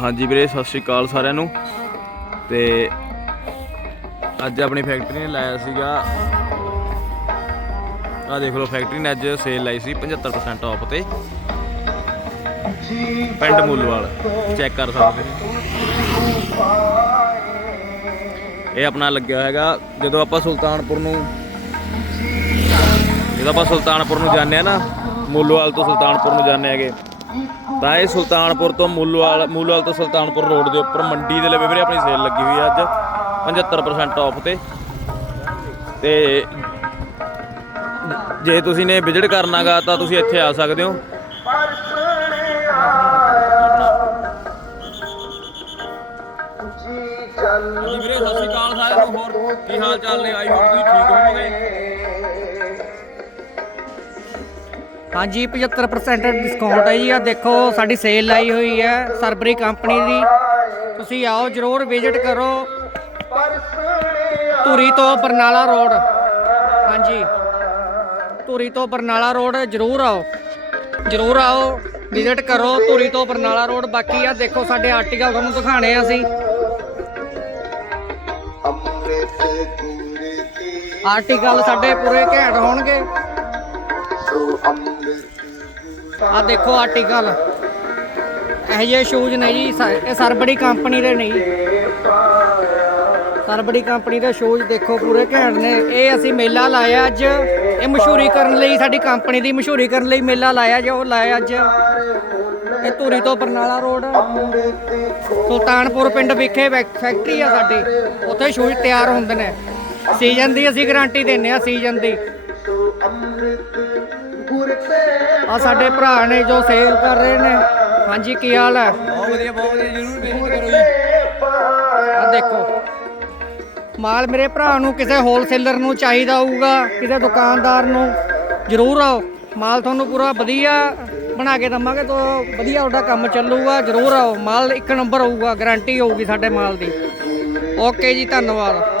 ਹਾਂਜੀ ਵੀਰੇ, ਸਤਿ ਸ਼੍ਰੀ ਅਕਾਲ ਸਾਰਿਆਂ ਨੂੰ। ਤੇ ਅੱਜ ਆਪਣੀ ਫੈਕਟਰੀ ਨੇ ਲਾਇਆ ਸੀਗਾ। ਆ ਦੇਖ ਲਓ, ਫੈਕਟਰੀ ਨੇ ਅੱਜ ਸੇਲ ਲਾਈ ਸੀ 75% ਆਫ ਤੇ। ਪਿੰਡ ਮੂਲਵਾਲ ਚੈੱਕ ਕਰ ਸਕਦੇ ਨੇ ਇਹ ਆਪਣਾ ਲੱਗਿਆ ਹੈਗਾ, ਜਦੋਂ ਆਪਾਂ ਸੁਲਤਾਨਪੁਰ ਨੂੰ ਜਦੋਂ ਆਪਾਂ ਸੁਲਤਾਨਪੁਰ ਨੂੰ ਜਾਂਦੇ ਆ ਨਾ, ਮੂਲਵਾਲ ਤੋਂ ਸੁਲਤਾਨਪੁਰ ਨੂੰ ਜਾਂਦੇ ਹੈਗੇ। ਤਾਂ ਇਹ ਸੁਲਤਾਨਪੁਰ ਤੋਂ ਮੂਲੋਵਾਲ ਮੂਲੋਵਾਲ ਤੋਂ ਸੁਲਤਾਨਪੁਰ ਰੋਡ ਦੇ ਉੱਪਰ ਮੰਡੀ ਦੇ ਲਵੇ ਵੀਰੇ, ਆਪਣੀ ਸੇਲ ਲੱਗੀ ਹੋਈ ਹੈ ਅੱਜ। 75% ਆਫ ਤੇ। ਤੇ ਜੇ ਤੁਸੀਂ ਨੇ ਵਿਜ਼ਿਟ ਕਰਨਾਗਾ ਤਾਂ ਤੁਸੀਂ ਇੱਥੇ ਆ ਸਕਦੇ ਹੋ। ਹਾਂਜੀ ਵੀਰੇ, ਸਤਿ ਸ਼੍ਰੀ ਅਕਾਲ ਸਾਰਿਆਂ ਨੂੰ। ਹੋਰ ਕੀ ਹਾਲ ਚਾਲ ਨੇ? ਆਈ ਹੋਪ ਤੁਸੀਂ ਠੀਕ ਹੋਵੋਗੇ? ਹਾਂਜੀ 75% ਡਿਸਕਾਊਂਟ ਹੈ ਜੀ। ਆ ਦੇਖੋ ਸਾਡੀ ਸੇਲ ਲਾਈ ਹੋਈ ਹੈ ਸਰਬਰੀ ਕੰਪਨੀ ਦੀ। ਤੁਸੀਂ ਆਓ ਜਰੂਰ ਵਿਜ਼ਿਟ ਕਰੋ। ਧੂਰੀ ਤੋਂ ਬਰਨਾਲਾ ਰੋਡ ਹਾਂਜੀ। ਧੂਰੀ ਤੋਂ ਬਰਨਾਲਾ ਰੋਡ ਜਰੂਰ ਆਓ। ਜਰੂਰ ਆਓ ਵਿਜ਼ਿਟ ਕਰੋ ਧੂਰੀ ਤੋਂ ਬਰਨਾਲਾ ਰੋਡ ਬਾਕੀ ਆ ਦੇਖੋ ਸਾਡੇ ਆਰਟੀਕਲ ਤੁਹਾਨੂੰ ਦਿਖਾਣੇ ਆ ਅਸੀਂ। ਆਰਟੀਕਲ ਸਾਡੇ ਪੂਰੇ ਘੈਂਟ ਅੰਮ੍ਰਿਤ ਆ ਦੇਖੋ ਆਰਟੀਕਲ ਇਹ ਜਿਹੇ ਸ਼ੂਜ਼ ਨੇ ਜੀ ਇਹ ਸਰਬੜੀ ਕੰਪਨੀ ਦੇ ਨੇ ਜੀ। ਸਰਬੜੀ ਕੰਪਨੀ ਦੇ ਸ਼ੂਜ਼ ਦੇਖੋ ਪੂਰੇ ਘੈਂਟ ਨੇ। ਇਹ ਅਸੀਂ ਮੇਲਾ ਲਾਇਆ ਅੱਜ। ਇਹ ਮਸ਼ਹੂਰੀ ਕਰਨ ਲਈ, ਸਾਡੀ ਕੰਪਨੀ ਦੀ ਮਸ਼ਹੂਰੀ ਕਰਨ ਲਈ ਮੇਲਾ ਲਾਇਆ ਜੋ ਲਾਇਆ ਅੱਜ। ਇਹ ਧੂਰੀ ਤੋਂ ਬਰਨਾਲਾ ਰੋਡ। ਸੁਲਤਾਨਪੁਰ ਪਿੰਡ ਵਿਖੇ ਫੈਕਟਰੀ ਆ ਸਾਡੀ। ਉੱਥੇ ਸ਼ੂਜ਼ ਤਿਆਰ ਹੁੰਦੇ ਨੇ। ਸੀਜ਼ਨ ਦੀ ਅਸੀਂ ਗਾਰੰਟੀ ਦਿੰਨੇ ਆ ਸੀਜ਼ਨ ਦੀ। ਆ ਸਾਡੇ ਭਰਾ ਨੇ ਜੋ ਸੇਲ ਕਰ ਰਹੇ ਨੇ। ਹਾਂਜੀ ਕੀ ਹਾਲ ਹੈ? ਬਹੁਤ ਵਧੀਆ ਬਹੁਤ ਵਧੀਆ ਜਰੂਰ ਵਿਜ਼ਿਟ ਕਰੋ ਜੀ। ਆ ਦੇਖੋ। ਮਾਲ ਮੇਰੇ ਭਰਾ ਨੂੰ ਕਿਸੇ ਹੋਲਸੇਲਰ ਨੂੰ ਚਾਹੀਦਾ ਹੋਊਗਾ ਕਿਸੇ ਦੁਕਾਨਦਾਰ ਨੂੰ। ਜ਼ਰੂਰ ਆਓ। ਮਾਲ ਤੁਹਾਨੂੰ ਪੂਰਾ ਵਧੀਆ ਬਣਾ ਕੇ ਦਵਾਂਗੇ ਤਾਂ ਵਧੀਆ ਤੁਹਾਡਾ ਕੰਮ ਚੱਲੂਗਾ। ਜ਼ਰੂਰ ਆਓ। ਮਾਲ ਇੱਕ ਨੰਬਰ ਹੋਊਗਾ ਗਾਰੰਟੀ ਹੋਊਗੀ ਸਾਡੇ ਮਾਲ ਦੀ। ਓਕੇ ਜੀ ਧੰਨਵਾਦ।